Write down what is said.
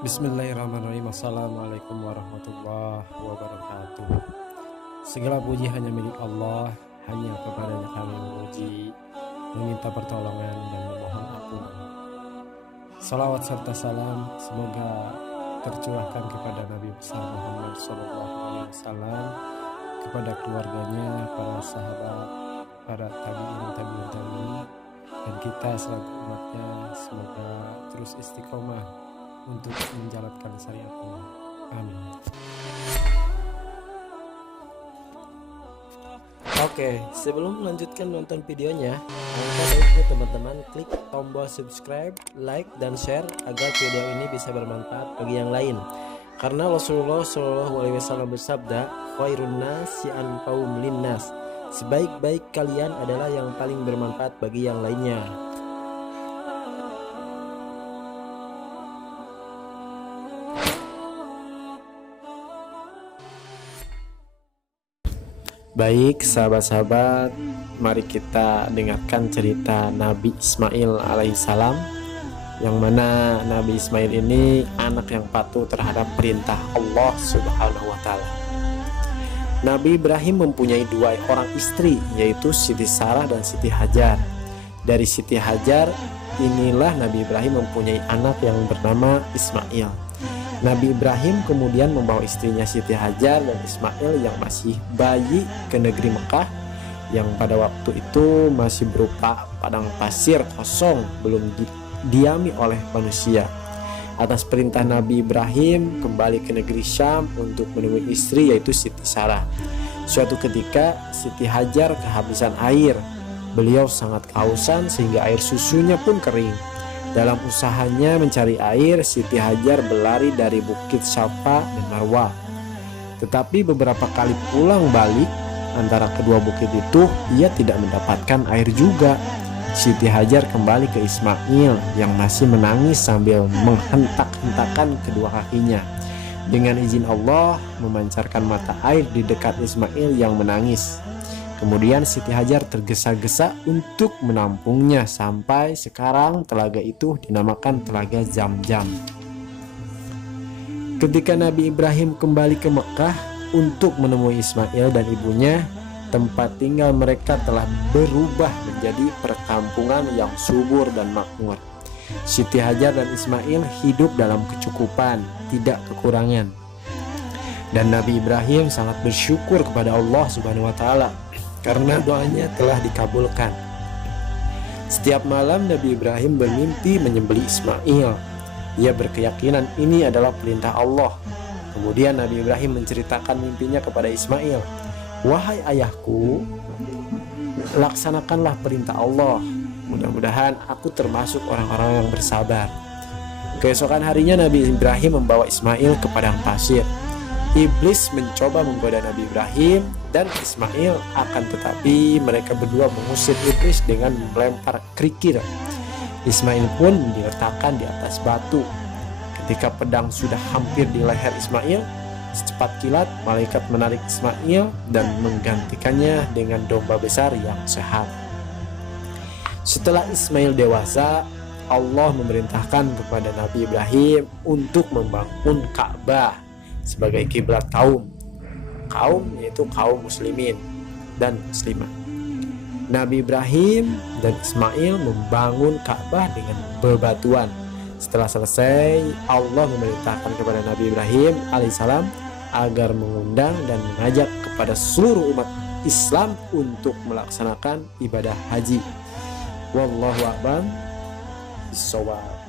Bismillahirrahmanirrahim. Assalamualaikum warahmatullahi wabarakatuh. Segala puji hanya milik Allah, hanya kepadanya kami memuji, meminta pertolongan dan memohon ampun. Salawat serta salam semoga tercurahkan kepada Nabi besar Muhammad SAW, kepada keluarganya, para sahabat, para tabi'in, dan kita selaku umatnya, semoga terus istiqomah untuk menjalankan syariatnya. Amin. Oke, sebelum melanjutkan nonton videonya, angkat baiknya teman-teman klik tombol subscribe, like, dan share agar video ini bisa bermanfaat bagi yang lain. Karena Rasulullah SAW bersabda, khairun nasi anfa'uhum linnas. Sebaik-baik kalian adalah yang paling bermanfaat bagi yang lainnya. Baik sahabat-sahabat, mari kita dengarkan cerita Nabi Ismail alaihissalam, yang mana Nabi Ismail ini anak yang patuh terhadap perintah Allah Subhanahu wa Ta'ala. Nabi Ibrahim mempunyai dua orang istri, yaitu Siti Sarah dan Siti Hajar. Dari Siti Hajar inilah Nabi Ibrahim mempunyai anak yang bernama Ismail. Nabi Ibrahim kemudian membawa istrinya Siti Hajar dan Ismail yang masih bayi ke negeri Mekah, yang pada waktu itu masih berupa padang pasir kosong, belum didiami oleh manusia. Atas perintah Nabi Ibrahim kembali ke negeri Syam untuk menemui istri, yaitu Siti Sarah. Suatu ketika Siti Hajar kehabisan air. Beliau sangat kehausan sehingga air susunya pun kering. Dalam usahanya mencari air, Siti Hajar berlari dari Bukit Safa dan Marwah. Tetapi beberapa kali pulang balik antara kedua bukit itu, ia tidak mendapatkan air juga. Siti Hajar kembali ke Ismail yang masih menangis sambil menghentak-hentakan kedua kakinya. Dengan izin Allah, memancarkan mata air di dekat Ismail yang menangis. Kemudian Siti Hajar tergesa-gesa untuk menampungnya, sampai sekarang telaga itu dinamakan Telaga Zam-Zam. Ketika Nabi Ibrahim kembali ke Mekah untuk menemui Ismail dan ibunya, tempat tinggal mereka telah berubah menjadi perkampungan yang subur dan makmur. Siti Hajar dan Ismail hidup dalam kecukupan, tidak kekurangan. Dan Nabi Ibrahim sangat bersyukur kepada Allah Subhanahu wa Ta'ala karena doanya telah dikabulkan. Setiap malam Nabi Ibrahim bermimpi menyembelih Ismail. Ia berkeyakinan ini adalah perintah Allah. Kemudian Nabi Ibrahim menceritakan mimpinya kepada Ismail. Wahai ayahku, laksanakanlah perintah Allah. Mudah-mudahan aku termasuk orang-orang yang bersabar. Keesokan harinya Nabi Ibrahim membawa Ismail ke padang pasir. Iblis mencoba menggoda Nabi Ibrahim dan Ismail, akan tetapi mereka berdua mengusir iblis dengan melempar kerikil. Ismail pun diletakkan di atas batu. Ketika pedang sudah hampir di leher Ismail, secepat kilat malaikat menarik Ismail dan menggantikannya dengan domba besar yang sehat. Setelah Ismail dewasa, Allah memerintahkan kepada Nabi Ibrahim untuk membangun Ka'bah sebagai kiblat kaum yaitu kaum muslimin dan muslimah. Nabi Ibrahim dan Ismail membangun Ka'bah dengan bebatuan. Setelah selesai, Allah memerintahkan kepada Nabi Ibrahim alaihissalam agar mengundang dan mengajak kepada seluruh umat Islam untuk melaksanakan ibadah haji. Wallahu a'lam bishawab.